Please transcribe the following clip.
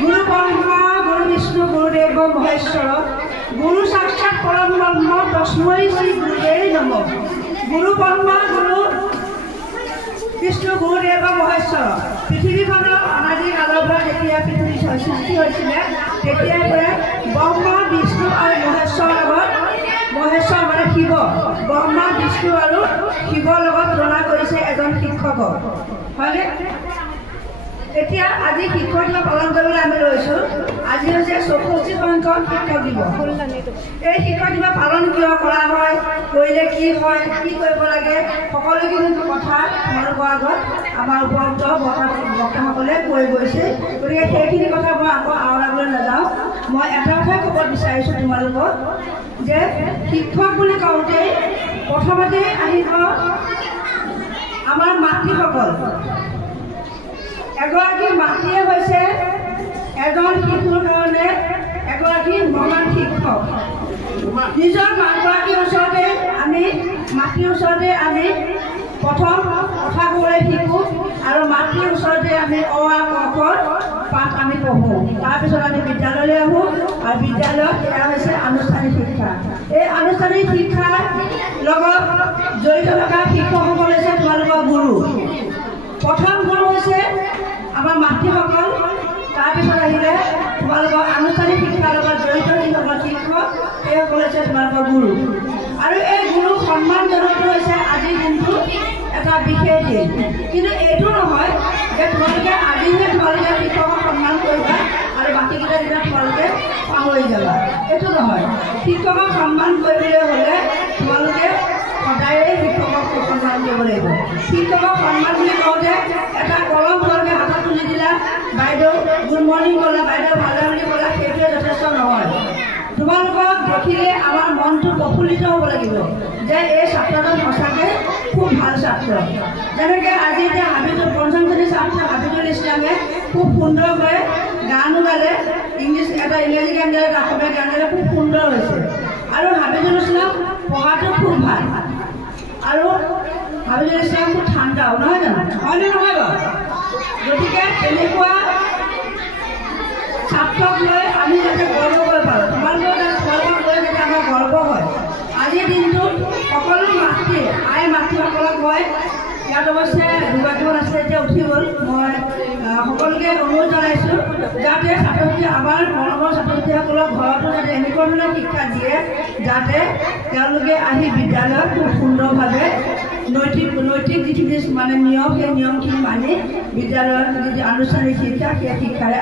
গুৰু ব্ৰহ্মা গুৰু বিষ্ণু গুৰুদেব মহেশ্বৰ গুৰু সাক্ষাৎ পৰম ব্ৰহ্ম তস্मै শ্ৰী গুৰুদেব নমঃ। গুৰু ব্ৰহ্মা গুৰু বিষ্ণু গুৰুদেৱ মহেশ্বৰ পৃথিৱীখনৰ অনাদি কালৰ পৰা যেতিয়া পৃথিৱী সৃষ্টি হৈছিলে তেতিয়াৰ পৰা ব্ৰহ্মা বিষ্ণু আৰু মহেশ্বৰৰ লগত মহেশ্বৰ মানে শিৱ ব্ৰহ্মা বিষ্ণু আৰু শিৱৰ লগত তুলনা কৰিছে এজন শিক্ষকক হয়নে। এতিয়া আজি শিক্ষক দিৱস পালন কৰিবলৈ আমি লৈছোঁ। আজি হৈছে 64 সংখ্যক শিক্ষক দিৱস। এই শিক্ষক দিৱস পালন কিয় কৰা হয়, কৰিলে কি হয়, কি কৰিব লাগে, সকলোখিনি কথা তোমালোকৰ আগত আমাৰ উপযুক্ত বক্তাসকলে কৈ গৈছে। গতিকে সেইখিনি কথা মই আকৌ আওৰাবলৈ নাযাওঁ। মই এটা কথাই ক'ব বিচাৰিছোঁ তোমালোকক যে শিক্ষক বুলি কওঁতেই প্ৰথমতে আহিব আমাৰ মাতৃসকল। এগৰাকী মাতৃয়ে হৈছে এজন শিশুৰ কাৰণে এগৰাকী মহান শিক্ষক। নিজৰ মাকগৰাকীৰ ওচৰতে আমি মাতৃৰ ওচৰতে আমি প্ৰথম কথা ক'বলৈ শিকোঁ আৰু মাতৃৰ ওচৰতে আমি অ আ ক খ পাঠ আমি পঢ়োঁ। তাৰপিছত আমি বিদ্যালয়লৈ আহোঁ আৰু বিদ্যালয়ত এয়া হৈছে আনুষ্ঠানিক শিক্ষা। এই আনুষ্ঠানিক শিক্ষাৰ লগত জড়িত থকা শিক্ষকসকল হৈছে তোমালোকৰ গুৰু। প্ৰথম গুৰু হৈছে আমাৰ মাতৃসকল, তাৰপিছত আহিলে তোমালোকৰ আনুষ্ঠানিক শিক্ষাৰ লগত জড়িত যিসকল শিক্ষক সেইসকল হৈছে তোমালোকৰ গুৰু। আৰু এই গুৰুক সন্মান জনোৱাটো হৈছে আজিৰ দিনটো এটা বিশেষ দিন। কিন্তু এইটো নহয় যে তোমালোকে আজিহে তোমালোকে শিক্ষকক সন্মান কৰিবা আৰু বাকীকেইটা দিনত তোমালোকে পাহৰি যাবা, এইটো নহয়। শিক্ষকক সন্মান কৰিবলৈ হ'লে তোমালোকে সদায়ে শিক্ষকক সন্মান কৰিব লাগিব। শিক্ষকক সন্মান বুলি কওঁতে এটা কলম তোমালোকে হাতত তুলি দিলা, বাইদেউ গুড মৰ্ণিং ক'লা, বাইদেউ ভালে বুলি ক'লা, সেইটোৱে যথেষ্ট নহয়। তোমালোকক দেখিলে আমাৰ মনটো প্ৰফুল্লিত হ'ব লাগিব যে এই ছাত্ৰজন সঁচাকৈ খুব ভাল ছাত্ৰ। যেনেকৈ আজি এতিয়া হাবিজুল পঞ্চম শ্ৰেণীৰ ছাত্ৰ হাবিজুল ইছলামে খুব সুন্দৰকৈ গানো গালে, এটা ইংৰাজী গান গালে, অসমীয়া গান গালে, খুব সুন্দৰ হৈছে। আৰু হাবিজুল ইছলাম পঢ়াটো খুব ভাল আৰু হাবিজুল ইছলাম খুব ঠাণ্ডাও, নহয় জানো? হয়নে নহয় বাৰু? গতিকে তেনেকুৱা ছাত্ৰক লৈ আমি যাতে গৰ্ব কৰিব পাৰোঁ, তোমালোকৰ লৈ যাতে আমাৰ গৰ্ব হয়। আজিৰ দিনটোত সকলো মাতৃ মাতৃসকলক মই ইয়াত অৱশ্যে দুগৰাকীমান আছিলে, এতিয়া উঠি গ'ল। মই সকলোকে অনুৰোধ জনাইছোঁ যাতে ছাত্ৰ ছাত্ৰী আমাৰ মৰমৰ ছাত্ৰ ছাত্ৰীসকলক ঘৰতো যাতে এনেকুৱা ধৰণৰ শিক্ষা দিয়ে যাতে তেওঁলোকে আহি বিদ্যালয়ত খুব সুন্দৰভাৱে নৈতিক যিখিনি মানে নিয়ম সেই নিয়মখিনি মানি বিদ্যালয়ত যিটো আনুষ্ঠানিক শিক্ষা সেই শিক্ষাৰে